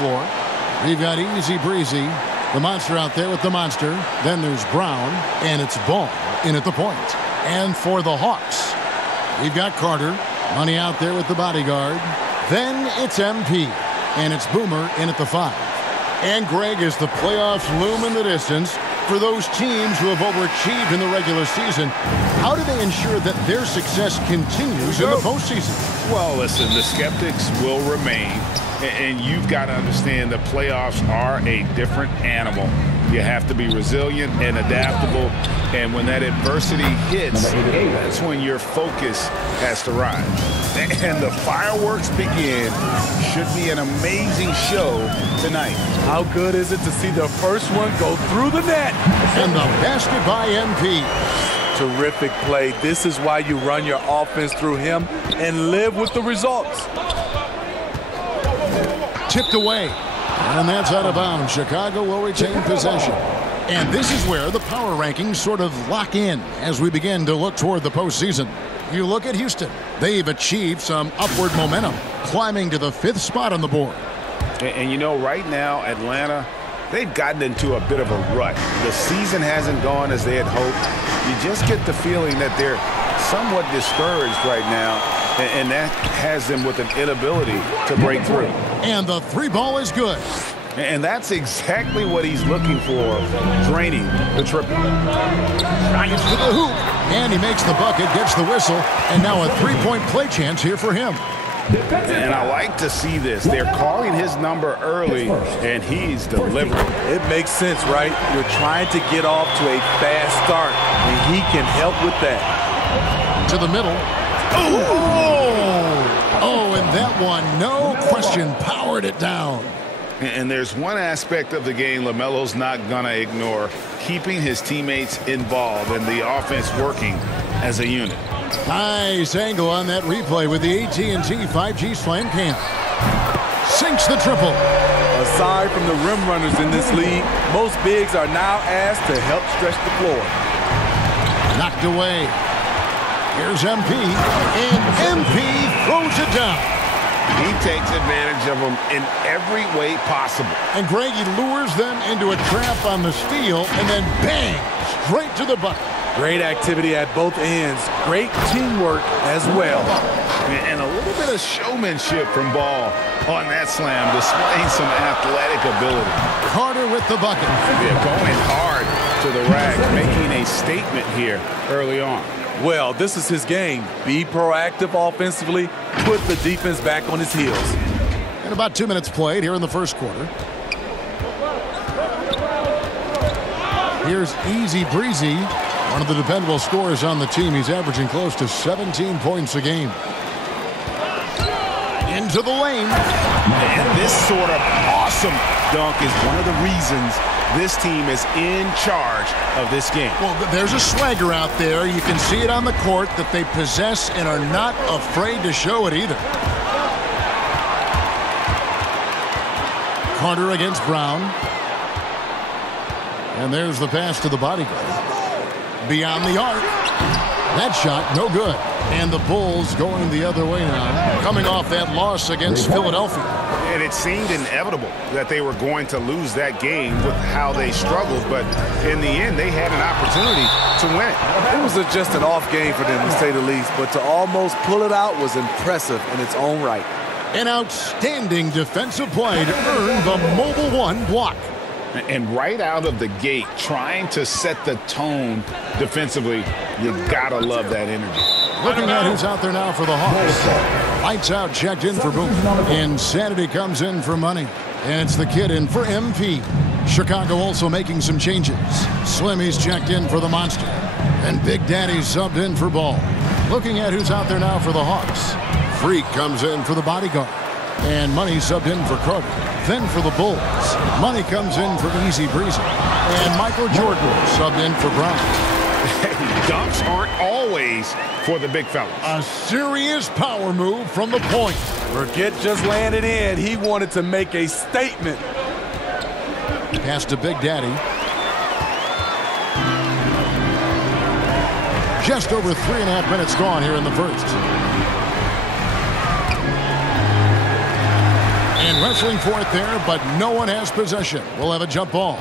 floor. We've got Easy Breezy, the monster out there with the monster. Then there's Brown, and it's Ball in at the point. And for the Hawks, we've got Carter, Money out there with the bodyguard. Then it's MP, and it's Boomer in at the 5. And Greg, as the playoffs loom in the distance, for those teams who have overachieved in the regular season, how do they ensure that their success continues in the postseason? Well, listen, the skeptics will remain, and you've got to understand the playoffs are a different animal. You have to be resilient and adaptable, and when that adversity hits, that's when your focus has to rise. And the fireworks begin. Should be an amazing show tonight. How good is it to see the first one go through the net? And the basket by MP. Terrific play. This is why you run your offense through him and live with the results. Tipped away. And that's out of bounds. Chicago will retain possession. And this is where the power rankings sort of lock in as we begin to look toward the postseason. You look at Houston. They've achieved some upward momentum, climbing to the 5th spot on the board. And you know, right now, Atlanta, they've gotten into a bit of a rut. The season hasn't gone as they had hoped. You just get the feeling that they're somewhat discouraged right now, and that has them with an inability to break through. And the 3-ball is good. And that's exactly what he's looking for, draining the triple. Drives to the hoop, and he makes the bucket, gets the whistle, and now a 3-point play chance here for him. And I like to see this. They're calling his number early, and he's delivering. It makes sense, right? You're trying to get off to a fast start, and he can help with that. To the middle. Oh, and that one, no question, powered it down. And there's one aspect of the game LaMelo's not going to ignore, keeping his teammates involved and the offense working as a unit. Nice angle on that replay with the AT&T 5G Slam Cam. Sinks the triple. Aside from the rim runners in this league, most bigs are now asked to help stretch the floor. Knocked away. Here's MP, and MP throws it down. He takes advantage of them in every way possible. And Greg, he lures them into a trap on the steal, and then bang, straight to the bucket. Great activity at both ends. Great teamwork as well. And a little bit of showmanship from Ball on that slam, displaying some athletic ability. Carter with the bucket. Yeah, going hard to the rack, making a statement here early on. Well, this is his game. Be proactive offensively, put the defense back on his heels. And about 2 minutes played here in the first quarter. Here's Easy Breezy, one of the dependable scorers on the team. He's averaging close to 17 points a game. Into the lane. And this sort of awesome dunk is one of the reasons this team is in charge of this game. Well, there's a swagger out there. You can see it on the court that they possess and are not afraid to show it either. Carter against Brown. And there's the pass to the bodyguard. Beyond the arc. That shot, no good. And the Bulls going the other way now, coming off that loss against Philadelphia. And it seemed inevitable that they were going to lose that game with how they struggled, but in the end, they had an opportunity to win it. It was just an off game for them, to say the least, but to almost pull it out was impressive in its own right. An outstanding defensive play to earn the Mobile One block. And right out of the gate, trying to set the tone defensively, you gotta love that energy. Looking at who's out there now for the Hawks. Lights out, checked in for Boom. Insanity comes in for Money. And it's the kid in for MP. Chicago also making some changes. Slimmy's checked in for the Monster. And Big Daddy's subbed in for Ball. Looking at who's out there now for the Hawks. Freak comes in for the bodyguard. And Money subbed in for Carter. Then for the Bulls, Money comes in for Easy Breezy. And Michael Jordan subbed in for Brown. Dunks aren't always for the big fellas. A serious power move from the point. Burkett just landed in. He wanted to make a statement. Pass to Big Daddy. Just over 3.5 minutes gone here in the first. And wrestling for it there, but no one has possession. We'll have a jump ball.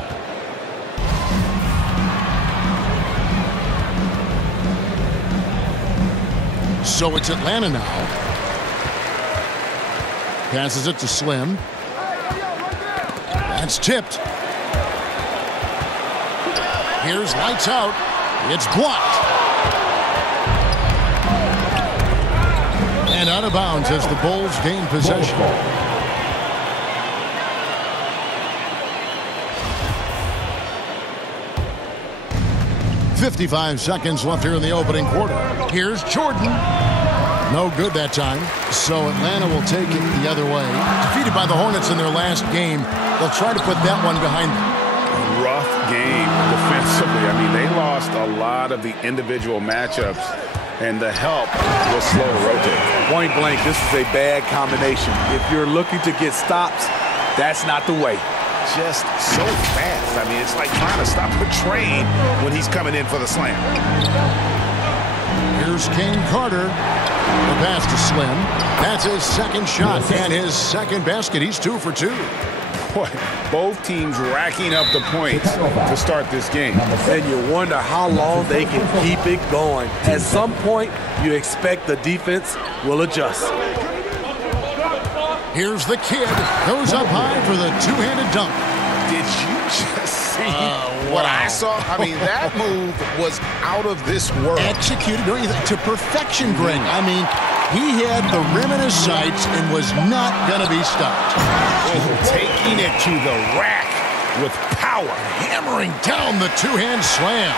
So it's Atlanta now. Passes it to Slim. That's tipped. Here's lights out. It's blocked. And out of bounds as the Bulls gain possession. 55 seconds left here in the opening quarter. Here's Jordan. No good that time. So Atlanta will take it the other way. Defeated by the Hornets in their last game. They'll try to put that one behind them. Rough game defensively. I mean, they lost a lot of the individual matchups, and the help was slow to rotate. Point blank, this is a bad combination. If you're looking to get stops, that's not the way. Just so fast. I mean, it's like trying to stop a train when he's coming in for the slam. Here's Kane Carter. The pass to Slim. That's his second shot and his second basket. He's 2 for 2. Boy, both teams racking up the points to start this game. And you wonder how long they can keep it going. At some point, you expect the defense will adjust. Here's the kid. Goes up high for the two-handed dunk. Did you just see what I saw? I mean, that move was out of this world. Executed, don't you think, to perfection, Greg. I mean, he had the rim in his sights and was not going to be stopped. Taking it to the rack with power. Hammering down the two-hand slam.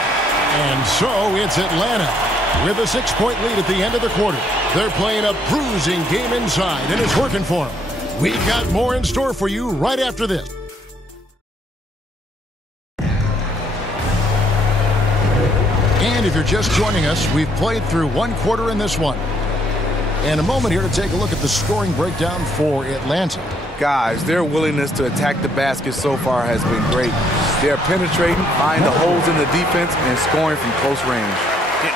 And so it's Atlanta with a 6-point lead at the end of the quarter. They're playing a bruising game inside, and it's working for them. We've got more in store for you right after this. And if you're just joining us, we've played through one quarter in this one. And a moment here to take a look at the scoring breakdown for Atlanta. Guys, their willingness to attack the basket so far has been great. They're penetrating, finding the holes in the defense, and scoring from close range.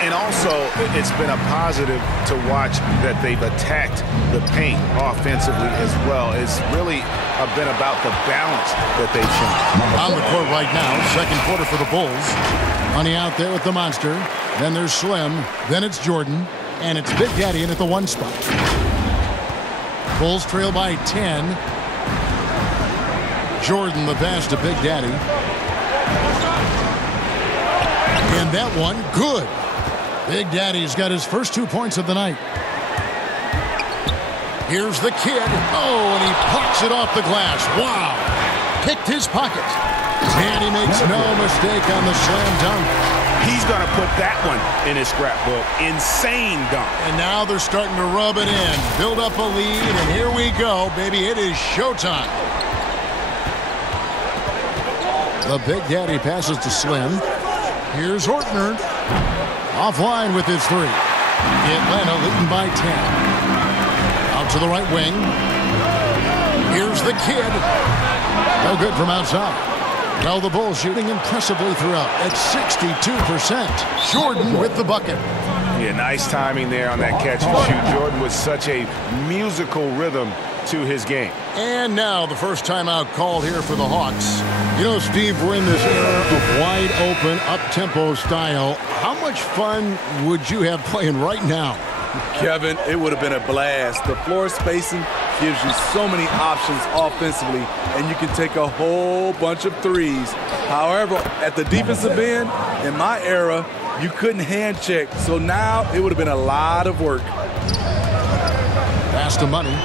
And also, it's been a positive to watch that they've attacked the paint offensively as well. It's really been about the balance that they've shown. On the court right now, second quarter for the Bulls. Money out there with the monster. Then there's Slim. Then it's Jordan. And it's Big Daddy in at the 1 spot. Bulls trail by 10. Jordan the pass to Big Daddy. And that one, good. Big Daddy's got his first 2 points of the night. Here's the kid. Oh, and he pucks it off the glass. Wow. Picked his pocket. And he makes no mistake on the slam dunk. He's going to put that one in his scrapbook. Insane dunk. And now they're starting to rub it in. Build up a lead, and here we go, baby. It is showtime. The Big Daddy passes to Slim. Here's Ortner. Offline with his 3. Atlanta leading by 10. Out to the right wing. Here's the kid. No good from outside. Well, the Bulls shooting impressively throughout at 62%. Jordan with the bucket. Yeah, nice timing there on that catch and shoot. Jordan with such a musical rhythm to his game. And now the first timeout called here for the Hawks. You know, Steve, we're in this era of wide open, up-tempo style. How much fun would you have playing right now? Kevin, it would have been a blast. The floor spacing gives you so many options offensively, and you can take a whole bunch of threes. However, at the defensive end, in my era, you couldn't hand check. So now it would have been a lot of work. Pass to Money.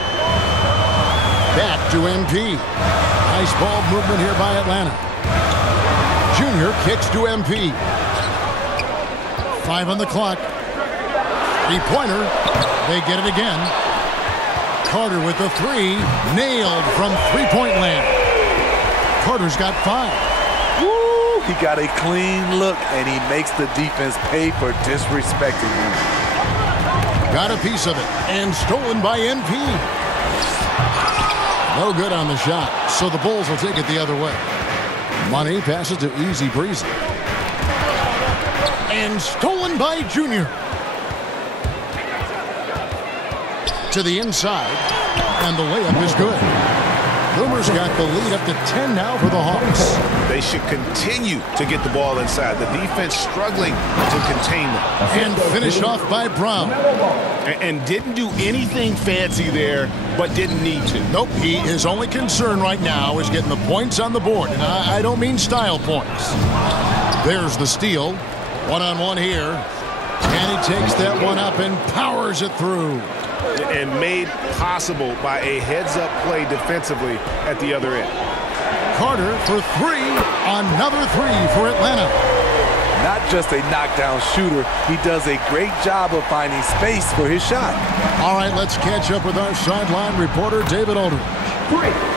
Back to MP. Nice ball movement here by Atlanta. Junior kicks to MP. 5 on the clock. 3-pointer. They get it again. Carter with the 3. Nailed from three-point land. Carter's got 5. Woo! He got a clean look, and he makes the defense pay for disrespecting him. Got a piece of it. And stolen by MP. No good on the shot. So the Bulls will take it the other way. Money passes to Easy Breezy. And stolen by Junior. To the inside, and the layup is good. Boomer's got the lead up to 10 now for the Hawks. They should continue to get the ball inside. The defense struggling to contain them. And finished off by Brown. And didn't do anything fancy there, but didn't need to. Nope, his only concern right now is getting the points on the board. And I don't mean style points. There's the steal. One-on-one here. And he takes that one up and powers it through. And made possible by a heads-up play defensively at the other end. Carter for three. Another three for Atlanta. Not just a knockdown shooter, he does a great job of finding space for his shot. All right, let's catch up with our sideline reporter, David Aldridge.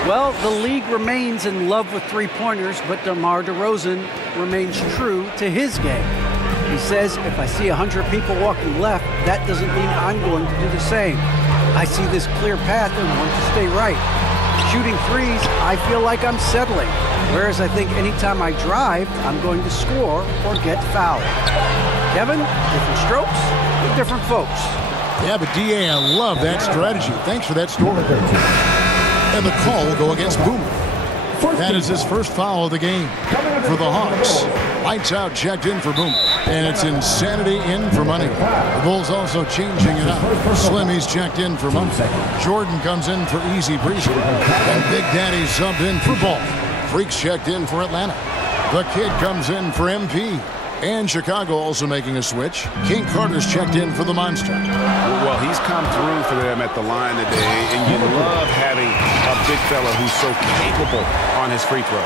Well, the league remains in love with three-pointers, but DeMar DeRozan remains true to his game. He says, if I see 100 people walking left, that doesn't mean I'm going to do the same. I see this clear path and want to stay right. Shooting threes, I feel like I'm settling. Whereas I think anytime I drive, I'm going to score or get fouled. Kevin, different strokes with different folks. Yeah, but D.A., I love that strategy. Thanks for that story. And the call will go against Boomer. That is his first foul of the game for the Hawks. Lights out, checked in for Boomer. And it's insanity in for money. The Bulls also changing it up. Slimmy's checked in for money. Jordan comes in for easy breezy. And Big Daddy subbed in for Ball. Freaks checked in for Atlanta. The Kid comes in for MP. And Chicago also making a switch. King Carter's checked in for the Monster. Well, he's come through for them at the line today, and you love having a big fella who's so capable on his free throw.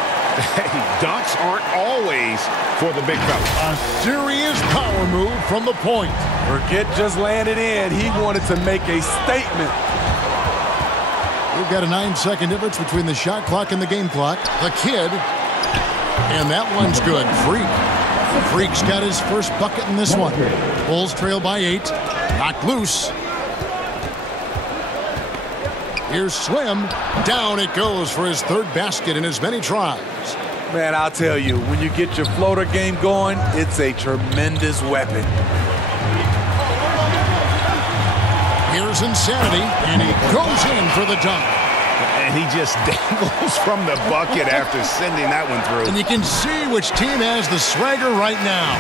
Dunks aren't always for the big fella. A serious power move from the point. Forget just laying it in. He wanted to make a statement. We've got a 9-second difference between the shot clock and the game clock. The Kid. And that one's good. Freak's got his first bucket in this one. Bulls trail by 8. Knocked loose. Here's Slim. Down it goes for his third basket in as many tries. Man, I'll tell you, when you get your floater game going, it's a tremendous weapon. Here's Insanity, and he goes in for the dunk. And he just dangles from the bucket after sending that one through. And you can see which team has the swagger right now.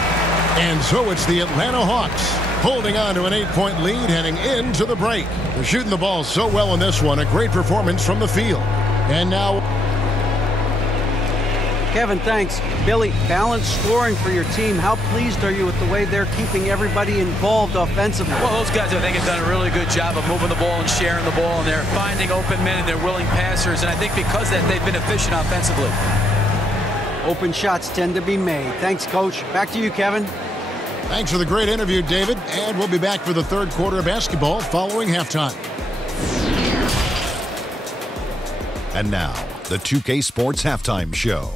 And so it's the Atlanta Hawks holding on to an 8-point lead heading into the break. They're shooting the ball so well in this one. A great performance from the field. And now... Kevin, thanks. Billy, balanced scoring for your team. How pleased are you with the way they're keeping everybody involved offensively? Well, those guys, I think, have done a really good job of moving the ball and sharing the ball, and they're finding open men, and they're willing passers, and I think because of that, they've been efficient offensively. Open shots tend to be made. Thanks, Coach. Back to you, Kevin. Thanks for the great interview, David. And we'll be back for the third quarter of basketball following halftime. And now, the 2K Sports Halftime Show.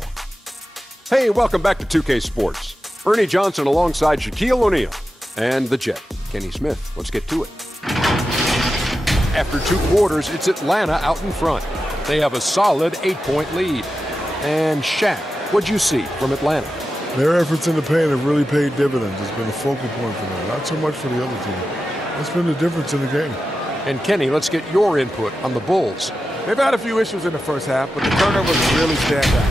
Hey, welcome back to 2K Sports. Ernie Johnson alongside Shaquille O'Neal and the Jet, Kenny Smith. Let's get to it. After 2 quarters, it's Atlanta out in front. They have a solid 8-point lead. And Shaq, what'd you see from Atlanta? Their efforts in the paint have really paid dividends. It's been a focal point for them, not so much for the other team. That's been the difference in the game. And Kenny, let's get your input on the Bulls. They've had a few issues in the first half, but the turnovers really stand out.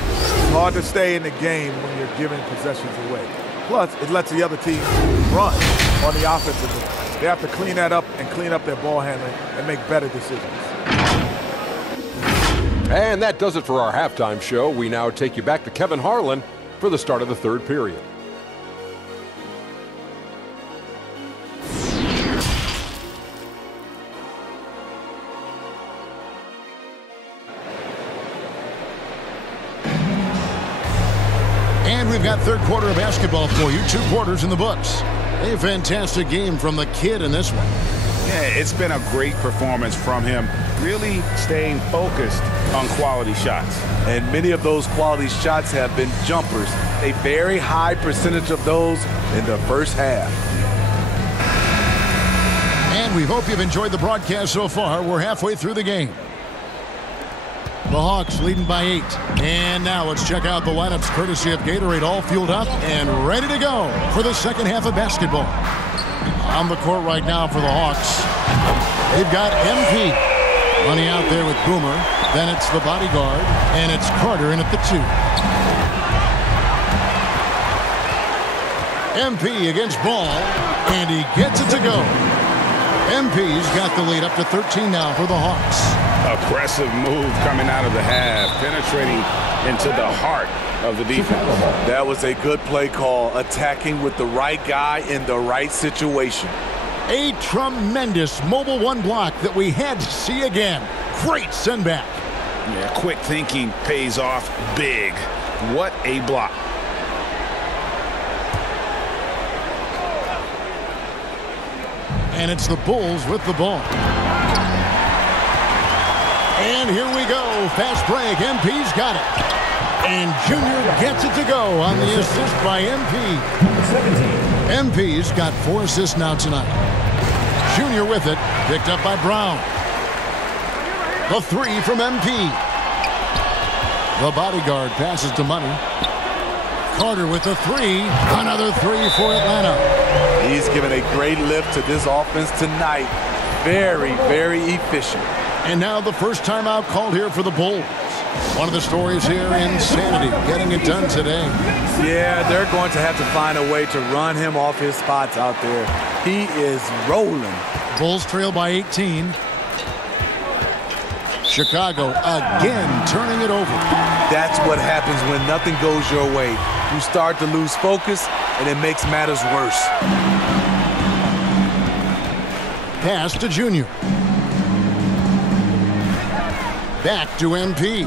It's hard to stay in the game when you're giving possessions away. Plus, it lets the other team run on the offensive end. They have to clean that up and clean up their ball handling and make better decisions. And that does it for our halftime show. We now take you back to Kevin Harlan for the start of the third period. And we've got third quarter of basketball for you. 2 quarters in the books. A fantastic game from the Kid in this one. Yeah, it's been a great performance from him, really staying focused on quality shots. And many of those quality shots have been jumpers. A very high percentage of those in the first half. And we hope you've enjoyed the broadcast so far. We're halfway through the game. The Hawks leading by 8. And now let's check out the lineups courtesy of Gatorade, all fueled up and ready to go for the second half of basketball. On the court right now for the Hawks, they've got MP running out there with Boomer. Then it's the bodyguard, and it's Carter in at the 2. MP against Ball, and he gets it to go. MP's got the lead up to 13 now for the Hawks. Aggressive move coming out of the half, penetrating into the heart of the defense. That was a good play call, attacking with the right guy in the right situation. A tremendous Mobile One block that we had to see again. Great send back. Yeah, quick thinking pays off big. What a block. And it's the Bulls with the ball. And here we go. Fast break. MP's got it. And Junior gets it to go on the assist by MP. MP's got 4 assists now tonight. Junior with it. Picked up by Brown. The 3 from MP. The bodyguard passes to Money. Carter with the 3. Another 3 for Atlanta. He's given a great lift to this offense tonight. Very, very efficient. And now the first timeout called here for the Bulls. One of the stories here, insanity, getting it done today. Yeah, they're going to have to find a way to run him off his spots out there. He is rolling. Bulls trail by 18. Chicago again turning it over. That's what happens when nothing goes your way. You start to lose focus, and it makes matters worse. Pass to Junior. Back to MP.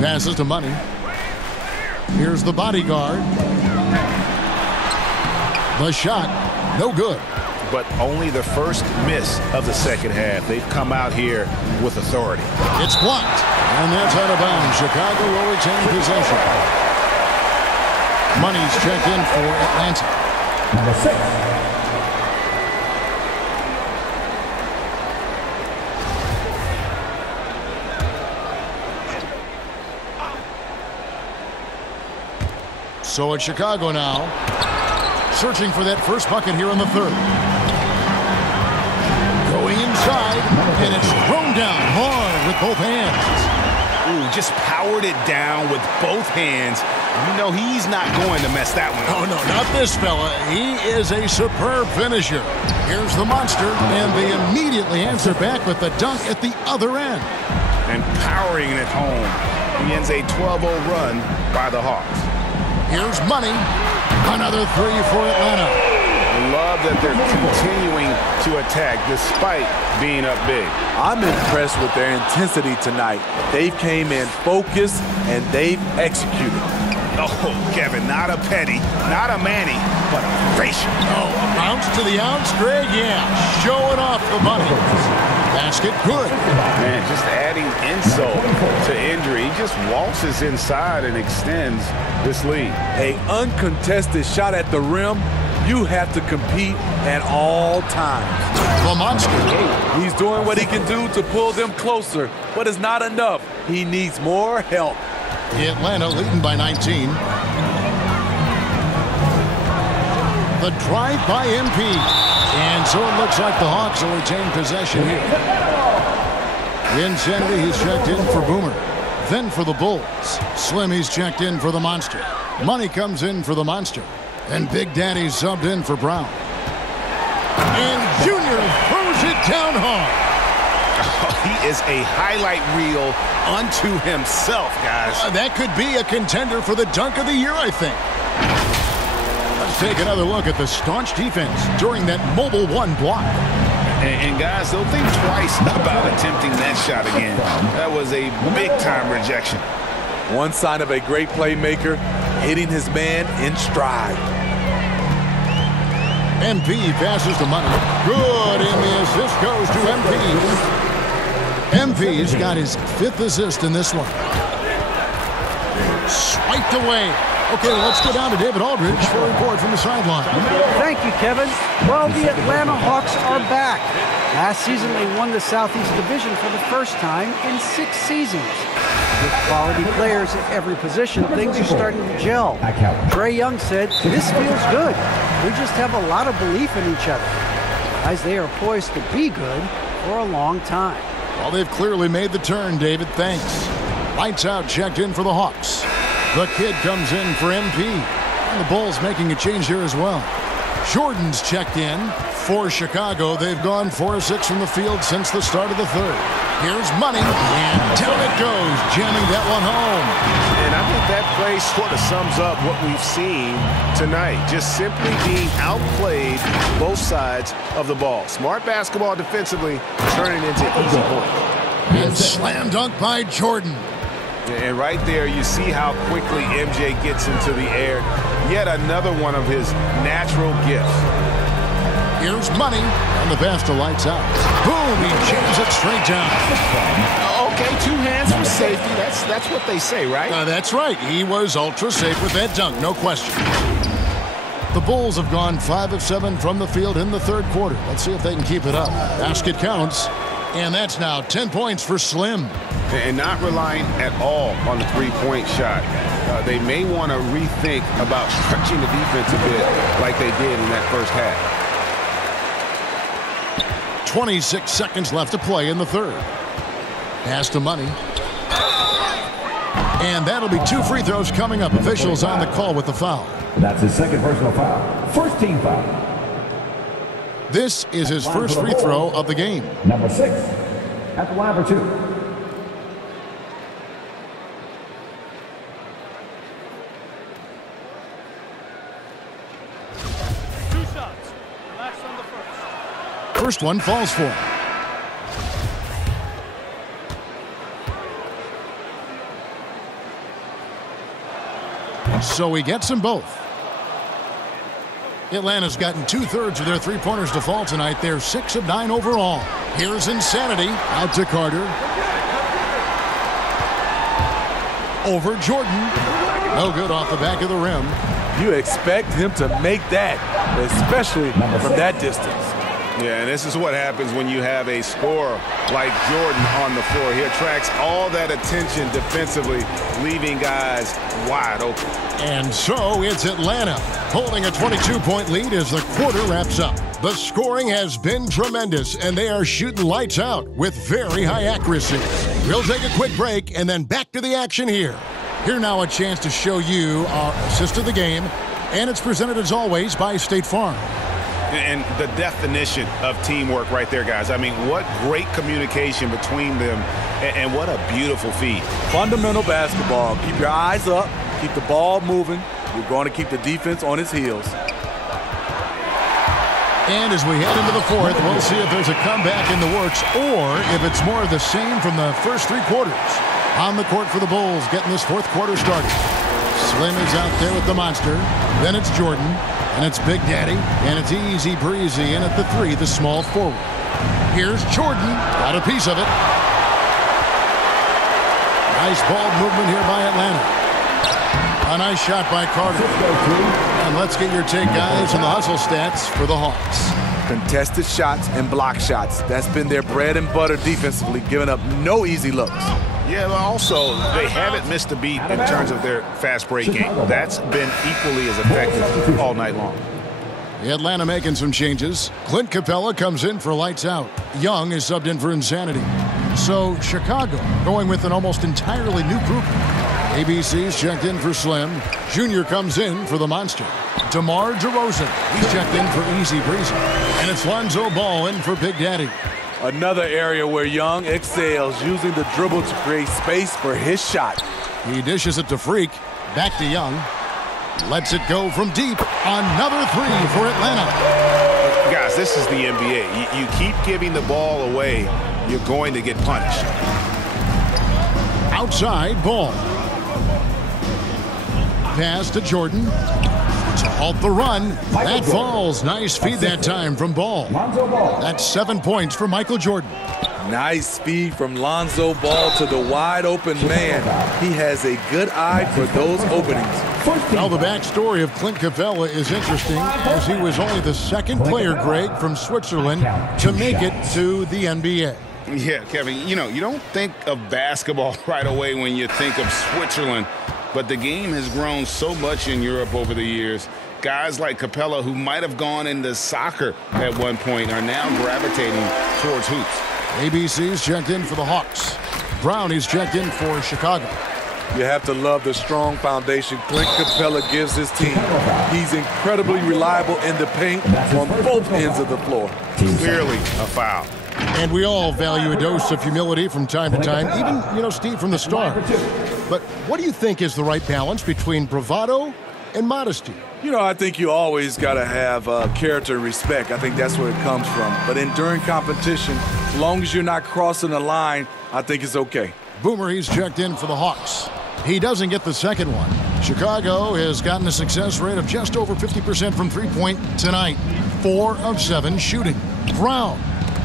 Passes to Money. Here's the bodyguard. The shot, no good. But only the first miss of the second half. They've come out here with authority. It's blocked, and that's out of bounds. Chicago will retain possession. Money's checked in for Atlanta. Number 6. So it's Chicago now, searching for that first bucket here in the third. Going inside, and it's thrown down hard with both hands. Ooh, just powered it down with both hands. You know he's not going to mess that one up. Oh, no, not this fella. He is a superb finisher. Here's the monster, and they immediately answer back with the dunk at the other end. And powering it home. He ends a 12-0 run by the Hawks. Here's Money. Another 3 for Atlanta. Love that they're continuing to attack despite being up big. I'm impressed with their intensity tonight. They've came in focused, and they've executed. Oh, Kevin, not a Petty, not a Manny, but a facial. Oh, a bounce to the ounce, Greg? Yeah, showing off the money. Basket good. Man, just adding insult to injury. He just waltzes inside and extends this lead. An uncontested shot at the rim, you have to compete at all times. The monster. He's doing what he can do to pull them closer, but it's not enough. He needs more help. Atlanta leading by 19. The drive by MP. And so it looks like the Hawks will retain possession here. Insanity, he's checked in for Boomer. Then for the Bulls. Slim, he's checked in for the Monster. Money comes in for the Monster. And Big Daddy's subbed in for Brown. And Junior throws it down hard. Oh, he is a highlight reel unto himself, guys. That could be a contender for the dunk of the year, I think. Let's take another look at the staunch defense during that Mobile One block. And guys, they'll think twice about attempting that shot again. That was a big-time rejection. One sign of a great playmaker, hitting his man in stride. MP passes to Money. Good, and the assist goes to MP. MP's got his 5th assist in this one. Swiped away. Okay, let's go down to David Aldridge for a report from the sideline. Thank you, Kevin. Well, the Atlanta Hawks are back. Last season, they won the Southeast Division for the first time in 6 seasons. With quality players at every position, things are starting to gel. Trae Young said, "This feels good. We just have a lot of belief in each other." Guys, they are poised to be good for a long time. Well, they've clearly made the turn, David. Thanks. Lights out, checked in for the Hawks. The kid comes in for MP. And the Bulls making a change here as well. Jordan's checked in for Chicago. They've gone 4 of 6 from the field since the start of the third. Here's Money, and down it goes, jamming that one home. And I think that play sort of sums up what we've seen tonight. Just simply being outplayed both sides of the ball. Smart basketball defensively, turning into easy points. And slam dunk by Jordan. And right there, you see how quickly MJ gets into the air. Yet another one of his natural gifts. Here's Money, and the pass to Lights Out. Boom, he jams it straight down. Okay, 2 hands for safety. That's what they say, right? That's right. He was ultra safe with that dunk, no question. The Bulls have gone 5 of 7 from the field in the third quarter. Let's see if they can keep it up. Basket counts, and that's now 10 points for Slim. And not relying at all on the three-point shot. They may want to rethink about stretching the defense a bit like they did in that first half. 26 seconds left to play in the third. Pass to Money. And that'll be 2 free throws coming up. Officials on the call with the foul. That's his second personal foul. First team foul. This is his first free throw of the game. Number 6 at the line for 2. First one falls for him. So he gets them both. Atlanta's gotten 2/3 of their three-pointers to fall tonight. They're 6 of 9 overall. Here's Insanity. Out to Carter. Over Jordan. No good off the back of the rim. You expect him to make that, especially from that distance. Yeah, and this is what happens when you have a scorer like Jordan on the floor. He attracts all that attention defensively, leaving guys wide open. And so it's Atlanta holding a 22-point lead as the quarter wraps up. The scoring has been tremendous, and they are shooting lights out with very high accuracy. We'll take a quick break and then back to the action here. Here now a chance to show you our assist of the game, and it's presented as always by State Farm. And the definition of teamwork right there, guys. I mean, what great communication between them, and what a beautiful feed. Fundamental basketball. Keep your eyes up. Keep the ball moving. You're going to keep the defense on its heels. And as we head into the fourth, we'll see if there's a comeback in the works or if it's more of the same from the first 3 quarters. On the court for the Bulls, getting this fourth quarter started. Slim is out there with the monster. Then it's Jordan. And it's Big Daddy, and it's easy breezy in at the 3, the small forward. Here's Jordan, got a piece of it. Nice ball movement here by Atlanta. A nice shot by Carter. And let's get your take, guys, on the hustle stats for the Hawks. Contested shots and block shots. That's been their bread and butter defensively, giving up no easy looks. Yeah, but also, they haven't missed a beat in terms of their fast break game. That's been equally as effective all night long. Atlanta making some changes. Clint Capella comes in for Lights Out. Young is subbed in for Insanity. So Chicago going with an almost entirely new group. ABC's checked in for Slim. Junior comes in for the Monster. DeMar DeRozan, he's checked in for Easy Breezy. And it's Lonzo Ball in for Big Daddy. Another area where Young excels, using the dribble to create space for his shot. He dishes it to Freak. Back to Young. Lets it go from deep. Another 3 for Atlanta. Guys, this is the NBA. You keep giving the ball away, you're going to get punished. Outside Ball. Pass to Jordan. To halt the run. That falls. Nice feed that time from Ball. That's 7 points for Michael Jordan. Nice speed from Lonzo Ball to the wide open man. He has a good eye for those openings. Now the backstory of Clint Capella is interesting, as he was only the second player, Greg, from Switzerland to make it to the NBA. Yeah, Kevin, you know, you don't think of basketball right away when you think of Switzerland, but the game has grown so much in Europe over the years. Guys like Capella, who might have gone into soccer at one point, are now gravitating towards hoops. ABC's checked in for the Hawks. Brown is checked in for Chicago. You have to love the strong foundation Clint Capella gives his team. He's incredibly reliable in the paint on both ends of the floor. Clearly a foul. And we all value a dose of humility from time to time, even, Steve, from the start. But what do you think is the right balance between bravado and modesty? I think you always got to have character and respect. I think that's where it comes from. But during competition, as long as you're not crossing the line, I think it's okay. Boomer, he's checked in for the Hawks. He doesn't get the second one. Chicago has gotten a success rate of just over 50% from three-point tonight. 4 of 7 shooting. Brown.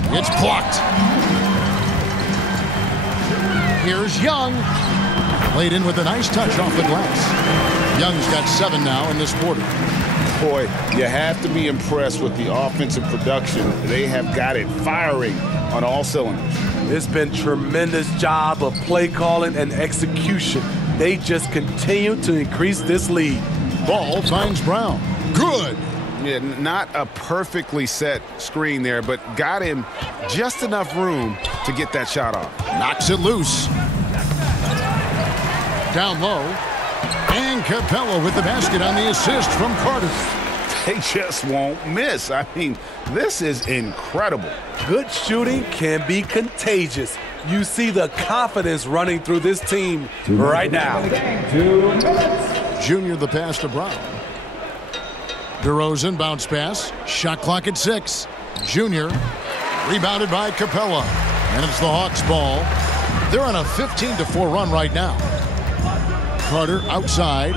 It's blocked. Here's Young. Laid in with a nice touch off the glass. Young's got 7 now in this quarter. Boy, you have to be impressed with the offensive production. They have got it firing on all cylinders. It's been tremendous job of play calling and execution. They just continue to increase this lead. Ball finds Brown. Good. Yeah, not a perfectly set screen there, but got him just enough room to get that shot off. Knocks it loose. Down low. And Capella with the basket on the assist from Carter. They just won't miss. I mean, this is incredible. Good shooting can be contagious. You see the confidence running through this team right now. Junior the pass to Brown. DeRozan bounce pass. Shot clock at 6. Junior rebounded by Capella. And it's the Hawks ball. They're on a 15-4 run right now. Carter outside.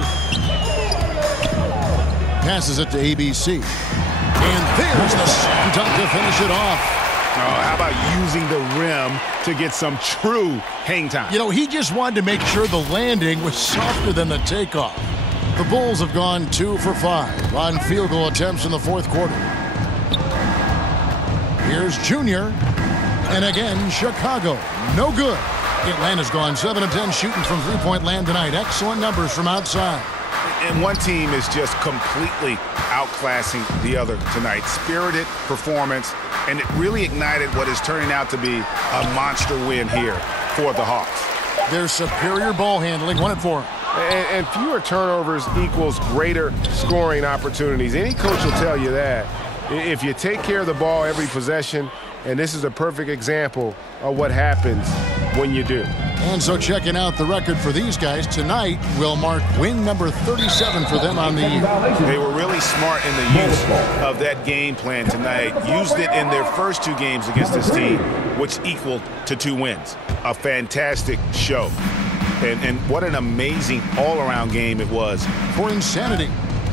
Passes it to ABC. And there's the slam dunk to finish it off. Oh, how about using the rim to get some true hang time? He just wanted to make sure the landing was softer than the takeoff. The Bulls have gone 2 for 5 on field goal attempts in the fourth quarter. Here's Junior. And again, Chicago. No good. Atlanta's gone 7 of 10 shooting from three-point land tonight. Excellent numbers from outside. And one team is just completely outclassing the other tonight. Spirited performance, and it really ignited what is turning out to be a monster win here for the Hawks. Their superior ball handling won it for them. And fewer turnovers equals greater scoring opportunities. Any coach will tell you that. If you take care of the ball every possession, and this is a perfect example of what happens when you do. And so checking out the record for these guys tonight will mark win number 37 for them on the year. They were really smart in the use of that game plan tonight. Used it in their first 2 games against this team, which equaled to 2 wins. A fantastic show. And what an amazing all-around game it was. For Insanity.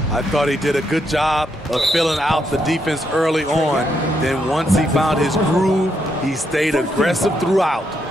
I thought he did a good job of filling out the defense early on. Then once he found his groove, he stayed aggressive throughout.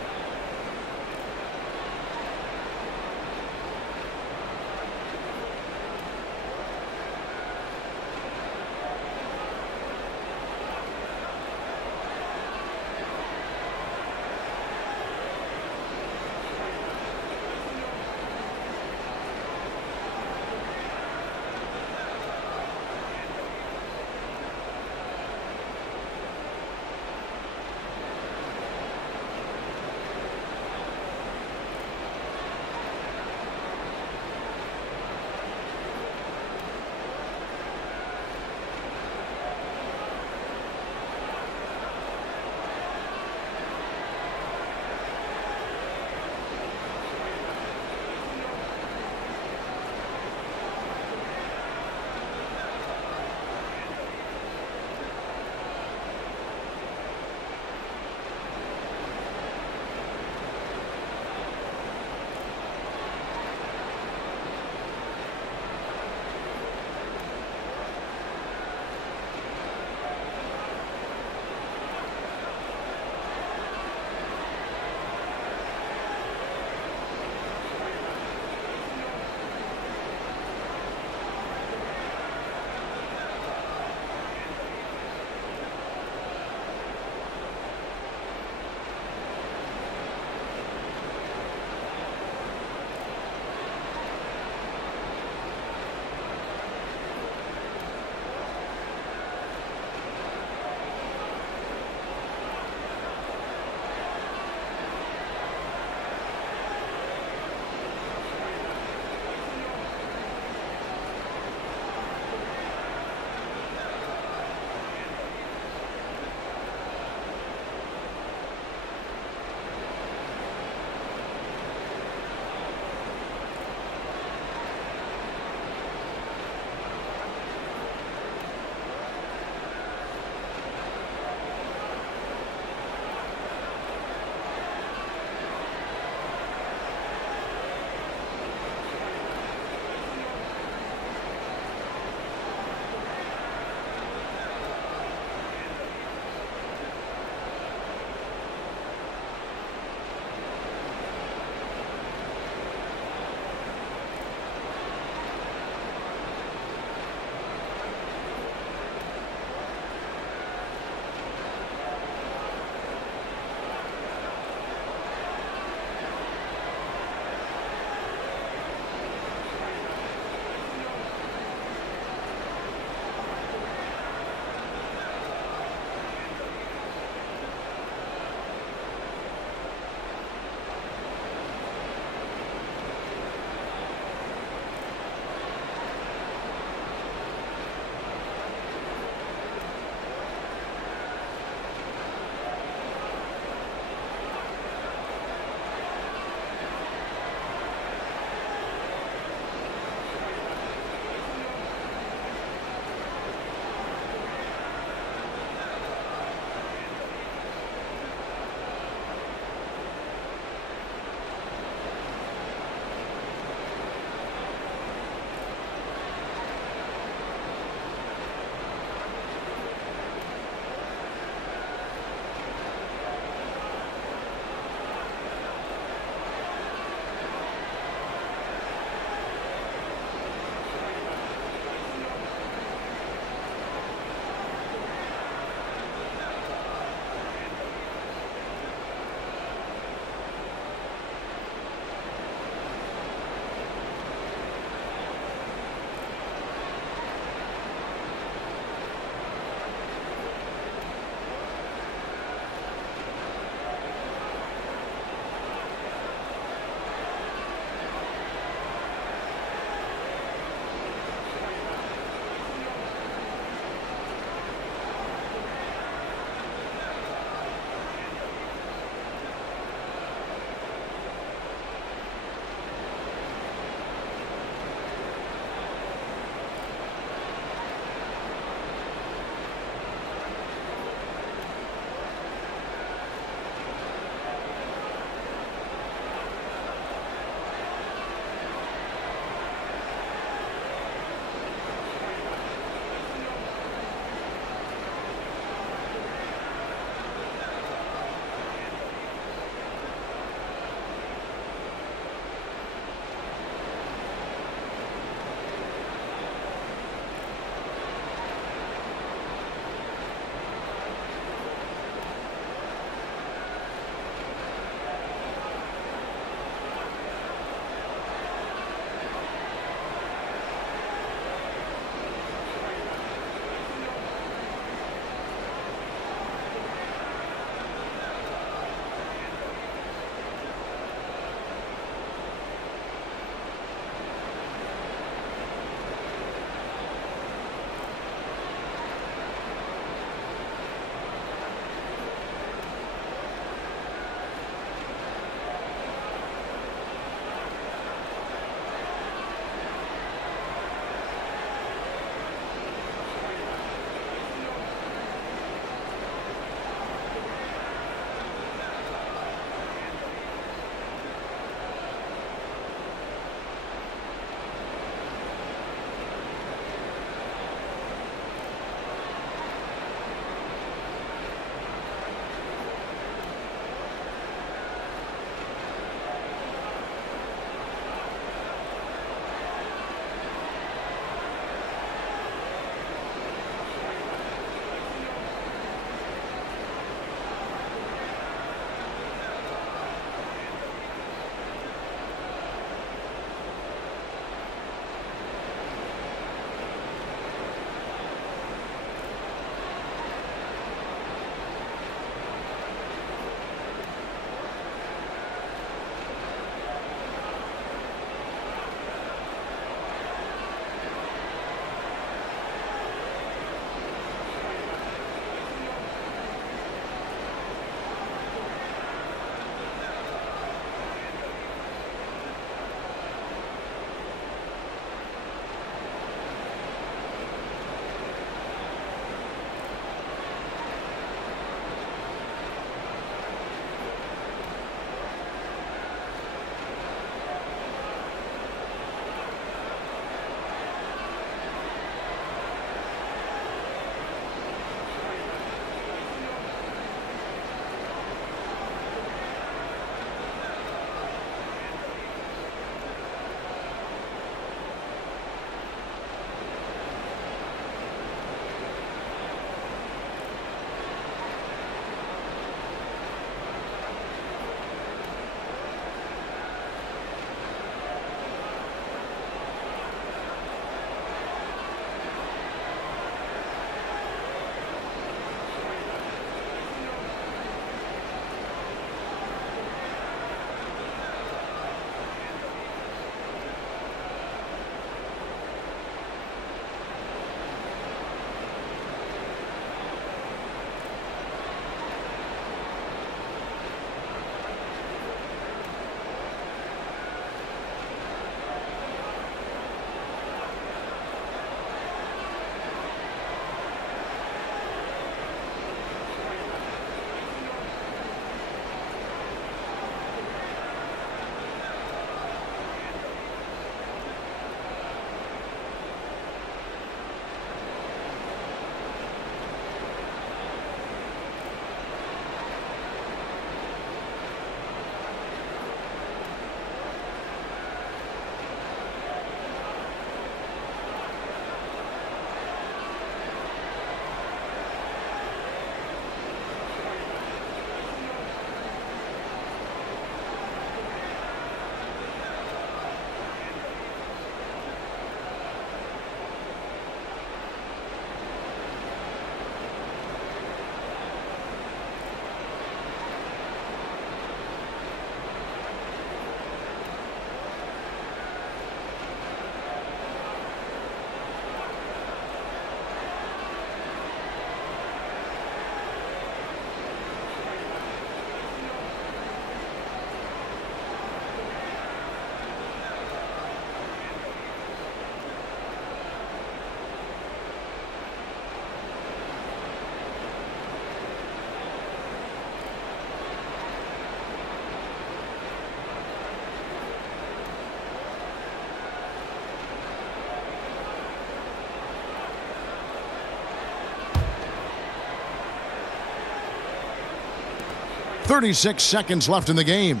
36 seconds left in the game.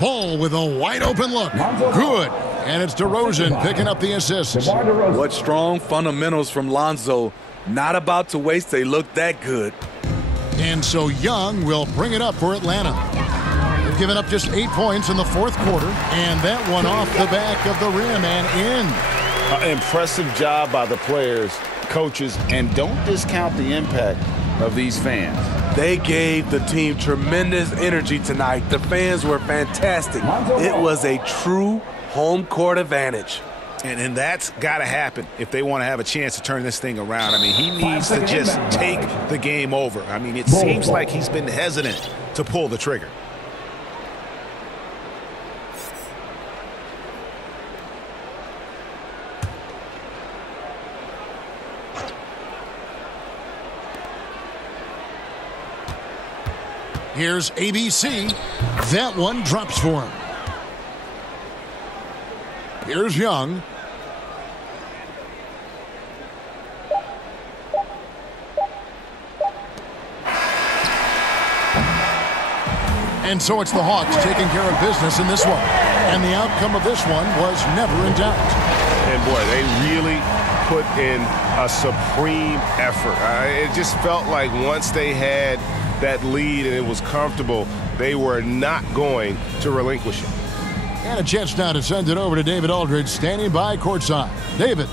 Ball with a wide open look. Good. And it's DeRozan picking up the assist. What strong fundamentals from Lonzo. Not about to waste. They look that good. And so Young will bring it up for Atlanta. They've given up just 8 points in the fourth quarter, and that one off the back of the rim and in. Impressive job by the players, coaches, and don't discount the impact of these fans. They gave the team tremendous energy tonight. The fans were fantastic. It was a true home court advantage. And that's got to happen if they want to have a chance to turn this thing around. I mean, he needs to just take the game over. I mean, it seems like he's been hesitant to pull the trigger. Here's ABC. That one drops for him. Here's Young. And so it's the Hawks taking care of business in this one. And the outcome of this one was never in doubt. And boy, they really put in a supreme effort. It just felt like once they had that lead and it was comfortable, they were not going to relinquish it. And a chance now to send it over to David Aldridge, standing by courtside. David.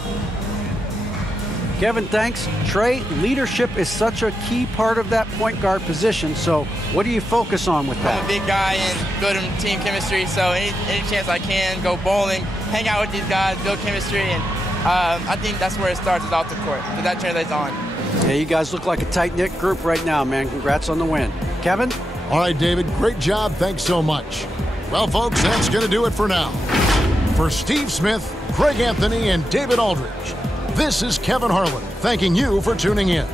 Kevin, thanks. Trey, leadership is such a key part of that point guard position, so what do you focus on with that? I'm a big guy and building team chemistry, so any chance I can, go bowling, hang out with these guys, build chemistry, and I think that's where it starts, is off the court, but that translates on. Yeah, you guys look like a tight-knit group right now, man. Congrats on the win. Kevin? All right, David, great job. Thanks so much. Well, folks, that's going to do it for now. For Steve Smith, Greg Anthony, and David Aldridge, this is Kevin Harlan thanking you for tuning in.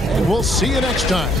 And we'll see you next time.